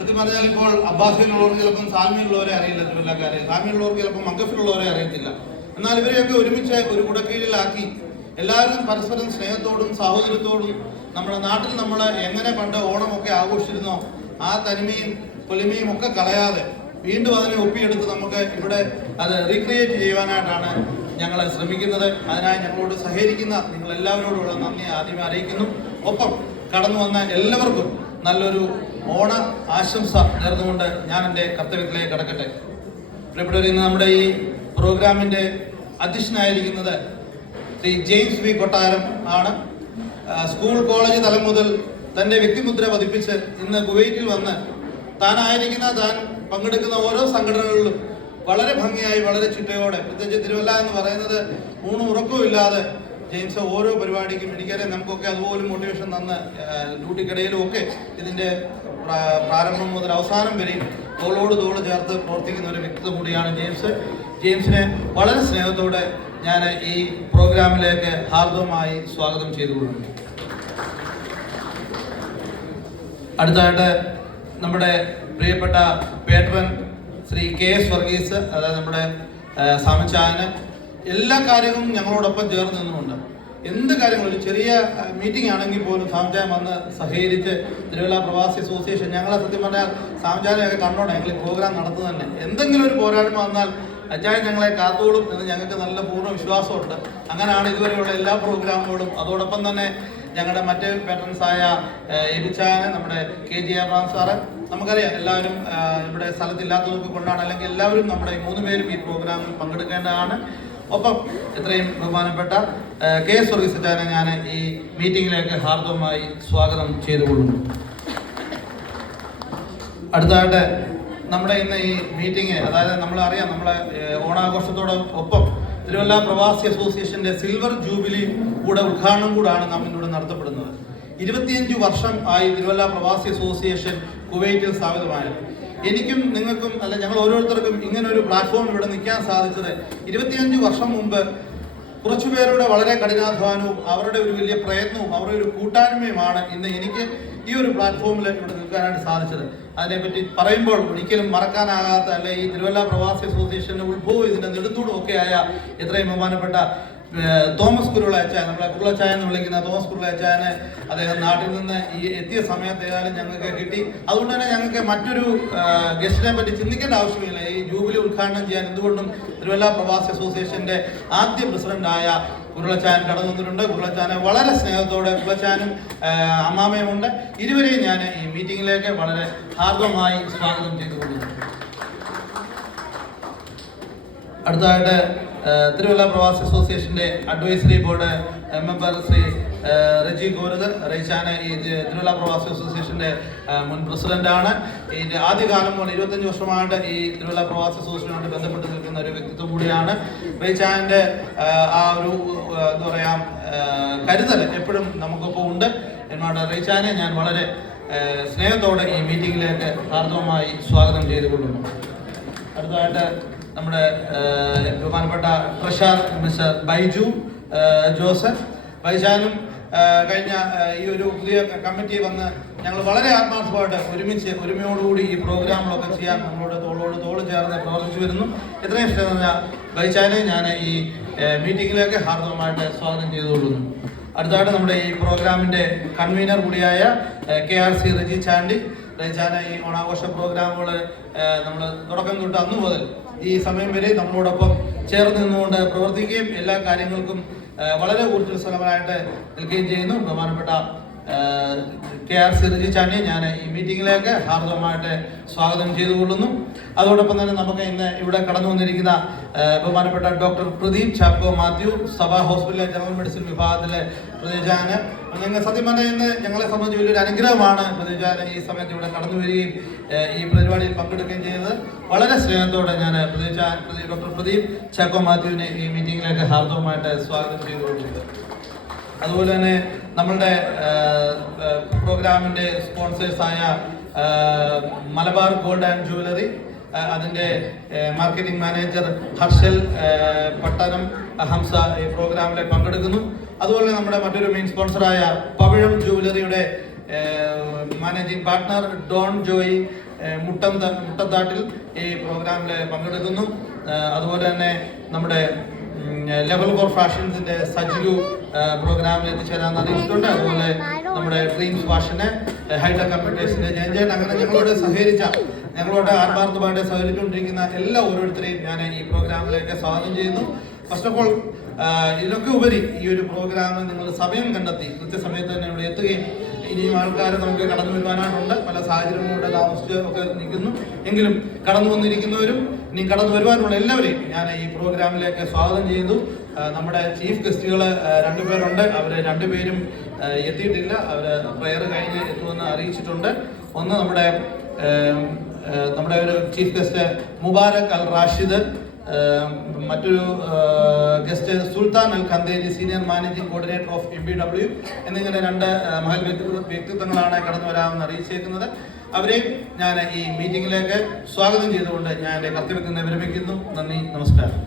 സത്യം പറഞ്ഞാൽ ഇപ്പോൾ അബ്ബാസിലുള്ളവർക്ക് ചിലപ്പം സാൽമിയിലുള്ളവരെ അറിയില്ല, തിരുവല്ലക്കാരെ, സാൽമിയിലുള്ളവർക്ക് ചിലപ്പോൾ മങ്കഫിലുള്ളവരെ അറിയത്തില്ല. എന്നാൽ ഇവരെയൊക്കെ ഒരുമിച്ച് ഒരു കുടക്കീഴിലാക്കി എല്ലാവരും പരസ്പരം സ്നേഹത്തോടും സഹോദരത്തോടും നമ്മുടെ നാട്ടിൽ നമ്മൾ എങ്ങനെ പണ്ട് ഓണമൊക്കെ ആഘോഷിച്ചിരുന്നോ ആ തനിമയും പൊലിമയും ഒക്കെ കളയാതെ വീണ്ടും അതിനെ ഒപ്പിയെടുത്ത് നമുക്ക് ഇവിടെ അത് റീക്രിയേറ്റ് ചെയ്യുവാനായിട്ടാണ് ഞങ്ങൾ ശ്രമിക്കുന്നത്. അതിനായി ഞങ്ങളോട് സഹകരിക്കുന്ന നിങ്ങൾ എല്ലാവരോടുള്ള നന്ദി ആദ്യമേ അറിയിക്കുന്നു. ഒപ്പം കടന്നു വന്ന എല്ലാവർക്കും നല്ലൊരു ഓണ ആശംസ നേർന്നുകൊണ്ട് ഞാൻ എൻ്റെ കർത്തവ്യത്തിലേക്ക് കടക്കട്ടെ. പ്രിയപ്പെട്ടവർ, ഇന്ന് നമ്മുടെ ഈ പ്രോഗ്രാമിൻ്റെ അധ്യക്ഷനായിരിക്കുന്നത് ശ്രീ ജെയിംസ് വി കൊട്ടാരം ആണ്. സ്കൂൾ കോളേജ് തലം മുതൽ തൻ്റെ വ്യക്തിമുദ്ര പതിപ്പിച്ച് ഇന്ന് കുവൈറ്റിൽ വന്ന് താൻ പങ്കെടുക്കുന്ന ഓരോ സംഘടനകളിലും വളരെ ഭംഗിയായി വളരെ ചിട്ടയോടെ, പ്രത്യേകിച്ച് തിരുവല്ല എന്ന് പറയുന്നത് ഊണും ഉറക്കവും ഇല്ലാതെ ജെയിംസ് ഓരോ പരിപാടിക്കും എനിക്കറിയാം, നമുക്കൊക്കെ അതുപോലെ മോട്ടിവേഷൻ തന്ന് ഡ്യൂട്ടിക്കിടയിലും ഒക്കെ ഇതിൻ്റെ പ്രാരംഭം മുതൽ അവസാനം വരെയും തോളോട് ചേർത്ത് പ്രവർത്തിക്കുന്ന ഒരു വ്യക്തിത്വം കൂടിയാണ് ജെയിംസ്. ജെയിംസിനെ വളരെ സ്നേഹത്തോടെ ഞാൻ ഈ പ്രോഗ്രാമിലേക്ക് ഹാർദവമായി സ്വാഗതം ചെയ്തുകൊള്ളുന്നു. അടുത്തതായിട്ട് നമ്മുടെ പ്രിയപ്പെട്ട പേട്രൻ ശ്രീ KS വർഗീസ്, അതായത് നമ്മുടെ സാമിച്ചായന് എല്ലാ കാര്യങ്ങളും ഞങ്ങളോടൊപ്പം ചേർന്ന് നിന്നുകൊണ്ട് എന്ത് കാര്യങ്ങളും ഒരു ചെറിയ മീറ്റിംഗ് ആണെങ്കിൽ പോലും സാമിച്ചായൻ വന്ന് സഹകരിച്ച് തിരുവല്ല പ്രവാസി അസോസിയേഷൻ ഞങ്ങളെ സത്യം പറഞ്ഞാൽ സാമിച്ചായനെയൊക്കെ കണ്ടോടെ ഞങ്ങൾ പ്രോഗ്രാം നടത്തുന്നത് തന്നെ. എന്തെങ്കിലും ഒരു പോരായ്മ വന്നാൽ അച്ചായൻ ഞങ്ങളെ കാത്തോളും എന്ന് ഞങ്ങൾക്ക് നല്ല പൂർണ്ണ വിശ്വാസമുണ്ട്. അങ്ങനെയാണ് ഇതുവരെയുള്ള എല്ലാ പ്രോഗ്രാമുകളും. അതോടൊപ്പം തന്നെ ഞങ്ങളുടെ മറ്റ് പാട്രൻസായ എബിച്ചായന്, നമ്മുടെ KG അബ്രഹാം സാറ്, നമുക്കറിയാം എല്ലാവരും ഇവിടെ സ്ഥലത്തില്ലാത്തവർക്ക് കൊണ്ടാണ്, അല്ലെങ്കിൽ എല്ലാവരും നമ്മുടെ 3 പേരും ഈ പ്രോഗ്രാമിൽ പങ്കെടുക്കേണ്ടതാണ്. ഒപ്പം എത്രയും ബഹുമാനപ്പെട്ട KS വർഗീസ് അച്ചായനെ ഞാൻ ഈ മീറ്റിങ്ങിലേക്ക് ഹാർദവമായി സ്വാഗതം ചെയ്തുകൊള്ളുന്നു. അടുത്തതായിട്ട് നമ്മുടെ ഇന്ന് ഈ മീറ്റിംഗ്, അതായത് നമ്മളറിയാം നമ്മളെ ഓണാഘോഷത്തോടൊപ്പം തിരുവല്ല പ്രവാസി അസോസിയേഷന്റെ സിൽവർ ജൂബിലി ഉദ്ഘാടനം കൂടാണ് നാം ഇന്നിവിടെ നടത്തപ്പെടുന്നത്. 25 വർഷം ആയി തിരുവല്ല പ്രവാസി അസോസിയേഷൻ കുവൈറ്റിൽ സ്ഥാപിതമായത്. എനിക്കും നിങ്ങൾക്കും അല്ല, ഞങ്ങൾ ഓരോരുത്തർക്കും ഇങ്ങനെ ഒരു പ്ലാറ്റ്ഫോം ഇവിടെ നിൽക്കാൻ സാധിച്ചത് 25 വർഷം മുമ്പ് കുറച്ചുപേരുടെ വളരെ കഠിനാധ്വാനവും അവരുടെ ഒരു വലിയ പ്രയത്നവും അവരുടെ ഒരു കൂട്ടായ്മയുമാണ് ഇന്ന് എനിക്ക് ഈ ഒരു പ്ലാറ്റ്ഫോമിൽ ഇവിടെ നിൽക്കാനായിട്ട് സാധിച്ചത്. അതിനെപ്പറ്റി പറയുമ്പോൾ ഒരിക്കലും മറക്കാനാകാത്ത, അല്ലെ ഈ തിരുവല്ല പ്രവാസി അസോസിയേഷന്റെ ഉത്ഭവം ഇതിന്റെ നെടുന്തൂടും ഒക്കെയായ എത്രയും ബഹുമാനപ്പെട്ട തോമസ് കുരുളച്ചായൻ, നമ്മളെ കുരുളച്ചായൻ എന്ന് വിളിക്കുന്ന തോമസ് കുരുളച്ചായന് അദ്ദേഹം നാട്ടിൽ നിന്ന് ഈ എത്തിയ സമയത്ത് ഏതായാലും ഞങ്ങൾക്ക് കിട്ടി. അതുകൊണ്ട് തന്നെ ഞങ്ങൾക്ക് മറ്റൊരു ഗസ്റ്റിനെ പറ്റി ചിന്തിക്കേണ്ട ആവശ്യമില്ല. ഈ ജൂബിലി ഉദ്ഘാടനം ചെയ്യാൻ എന്തുകൊണ്ടും തിരുവല്ല പ്രവാസി അസോസിയേഷന്റെ ആദ്യ പ്രസിഡന്റായ കുരുളച്ചായൻ കടന്നു വന്നിട്ടുണ്ട്. കുരുളച്ചായനെ വളരെ സ്നേഹത്തോടെ, കുരുളച്ചായനും അമ്മാമയുമുണ്ട്, ഇരുവരെയും ഞാൻ ഈ മീറ്റിംഗിലേക്ക് വളരെ ഹാർദവമായി സ്വാഗതം ചെയ്തുകൊള്ളുന്നു. അടുത്തതായിട്ട് തിരുവല്ല പ്രവാസി അസോസിയേഷന്റെ advisory board member Shri Reji Gorath. റൈച്ചാന് ഈ തിരുവല്ല പ്രവാസി അസോസിയേഷന്റെ മുൻ പ്രസിഡന്റാണ്. ഇതിന്റെ ആദ്യകാലം മുതൽ 25 വർഷമായിട്ട് ഈ തിരുവല്ല പ്രവാസി അസോസിയേഷനുമായിട്ട് ബന്ധപ്പെട്ട് നിൽക്കുന്ന ഒരു വ്യക്തിത്വം കൂടിയാണ്. റൈച്ചാന്റെ ആ ഒരു എന്താ പറയാ കരുതൽ എപ്പോഴും നമുക്കൊപ്പം ഉണ്ട്. എന്നോട് റൈച്ചാനെ ഞാൻ വളരെ സ്നേഹത്തോടെ ഈ മീറ്റിംഗിലേക്ക് ഹാർദവമായി സ്വാഗതം ചെയ്തുകൊള്ളുന്നു. അടുത്തതായിട്ട് നമ്മുടെ ബഹുമാനപ്പെട്ട ട്രഷറർ മിസ്റ്റർ ബൈജു ജോസഫ്. ബൈജാനും കഴിഞ്ഞ ഈ ഒരു പുതിയ കമ്മിറ്റി വന്ന് ഞങ്ങൾ വളരെ ആത്മാർത്ഥമായിട്ട് ഒരുമയോടുകൂടി ഈ പ്രോഗ്രാമുകളൊക്കെ ചെയ്യാൻ നമ്മളോട് തോളോട് ചേർന്ന് പ്രവർത്തിച്ചു വരുന്നു. എത്രയും ഇഷ്ടം പറഞ്ഞാൽ ബൈജാനെ ഞാൻ ഈ മീറ്റിംഗിലേക്ക് ഹാർദവമായിട്ട് സ്വാഗതം ചെയ്തുകൊള്ളുന്നു. അടുത്തതായിട്ട് നമ്മുടെ ഈ പ്രോഗ്രാമിന്റെ കൺവീനർ കൂടിയായ KRC റജി ചാണ്ടി. റജിച്ചാന ഈ ഓണാഘോഷ പ്രോഗ്രാമുകൾ നമ്മൾ തുടക്കം തൊട്ട് അന്നു മുതൽ ഈ സമയം വരെ നമ്മളോടൊപ്പം ചേർന്ന് നിന്നുകൊണ്ട് പ്രവർത്തിക്കുകയും എല്ലാ കാര്യങ്ങൾക്കും വളരെ ഊർജ്ജസ്വലമായിട്ട് നിൽക്കുകയും ചെയ്യുന്നു. ബഹുമാനപ്പെട്ട KRC റജി ചാണ്ടിയെ ഞാൻ ഈ മീറ്റിംഗിലേക്ക് ഹാർദവമായിട്ട് സ്വാഗതം ചെയ്തുകൊള്ളുന്നു. അതോടൊപ്പം തന്നെ നമുക്ക് ഇന്ന് ഇവിടെ കടന്നു വന്നിരിക്കുന്ന ബഹുമാനപ്പെട്ട ഡോക്ടർ പ്രദീപ് ചാക്കോ മാത്യു, സഭ ഹോസ്പിറ്റലിലെ ജനറൽ മെഡിസിൻ വിഭാഗത്തിലെ പ്രതിജാന്. ഞങ്ങൾ സത്യം പറഞ്ഞാൽ ഇന്ന് ഞങ്ങളെ സംബന്ധിച്ച് വലിയൊരു അനുഗ്രഹമാണ് പ്രതിജാന് ഈ സമയത്ത് ഇവിടെ കടന്നു വരികയും ഈ പരിപാടിയിൽ പങ്കെടുക്കുകയും ചെയ്തത്. വളരെ സ്നേഹത്തോടെ ഞാൻ ഡോക്ടർ പ്രദീപ് ചാക്കോ മാത്യുവിനെ ഈ മീറ്റിംഗിലേക്ക് ഹാർദവമായിട്ട് സ്വാഗതം ചെയ്തുകൊണ്ടിരിക്കുന്നത്. അതുപോലെ തന്നെ നമ്മളുടെ പ്രോഗ്രാമിൻ്റെ സ്പോൺസേഴ്സായ മലബാർ ഗോൾഡ് ആൻഡ് ജ്വല്ലറി, അതിൻ്റെ മാർക്കറ്റിംഗ് മാനേജർ ഹർഷൽ പട്ടണം ഹംസ ഈ പ്രോഗ്രാമിൽ പങ്കെടുക്കുന്നു. അതുപോലെ നമ്മുടെ മറ്റൊരു മെയിൻ സ്പോൺസറായ പവിഴം ജ്വല്ലറിയുടെ മാനേജിംഗ് പാർട്ട്ണർ ഡോൺ ജോയി മുട്ടത്താട്ടിൽ ഈ പ്രോഗ്രാമിൽ പങ്കെടുക്കുന്നു. അതുപോലെ തന്നെ നമ്മുടെ ലെവൽ ഫോർ ഫാഷൻസിന്റെ സജിലു പ്രോഗ്രാമിൽ എത്തിച്ചേരാൻ അറിയിച്ചിട്ടുണ്ട്. അതുപോലെ നമ്മുടെ ഡ്രീംസ് ഫാഷന്, ഹൈടെക് കമ്പ്യൂട്ടേഴ്സിന്റെ ജയൻ, അങ്ങനെ ഞങ്ങളോട് ആത്മാർത്ഥമായിട്ട് സഹകരിച്ചുകൊണ്ടിരിക്കുന്ന എല്ലാ ഓരോരുത്തരെയും ഞാൻ ഈ പ്രോഗ്രാമിലേക്ക് സ്വാഗതം ചെയ്യുന്നു. ഫസ്റ്റ് ഓഫ് ഓൾ ഇതിനൊക്കെ ഉപരി ഈ ഒരു പ്രോഗ്രാമിൽ നിങ്ങൾ സമയം കണ്ടെത്തി കൃത്യസമയത്ത് തന്നെ ഇവിടെ എത്തുകയും ഇനിയും ആൾക്കാർ നമുക്ക് കടന്നു വരുവാനായിട്ടുണ്ട്. പല സാഹചര്യങ്ങളുടെ താമസിച്ച് ഒക്കെ നിൽക്കുന്നു. എങ്കിലും കടന്നു വന്നിരിക്കുന്നവരും ഇനി കടന്നു വരുവാനുള്ള എല്ലാവരെയും ഞാൻ ഈ പ്രോഗ്രാമിലേക്ക് സ്വാഗതം ചെയ്യുന്നു. നമ്മുടെ ചീഫ് ഗസ്റ്റുകൾ 2 പേരുണ്ട്. അവർ 2 പേരും എത്തിയിട്ടില്ല. അവർ പ്രയർ കഴിഞ്ഞ് എത്തുമെന്ന് അറിയിച്ചിട്ടുണ്ട്. ഒന്ന് നമ്മുടെ ഒരു chief guest Mubarak Al Rashid, മറ്റൊരു guest Sultan Al Khanteri, senior managing coordinator of MBW എന്നിങ്ങനെ 2 മഹൽ വ്യക്തിത്വങ്ങളാണ് കടന്നു വരാമെന്ന് അറിയിച്ചേക്കുന്നത്. അവരെയും ഞാൻ ഈ മീറ്റിംഗിലേക്ക് സ്വാഗതം ചെയ്തുകൊണ്ട് ഞാൻ എൻ്റെ കർത്തവ്യത്തിൽ നിന്ന് വിരമിക്കുന്നു. നന്ദി, നമസ്കാരം.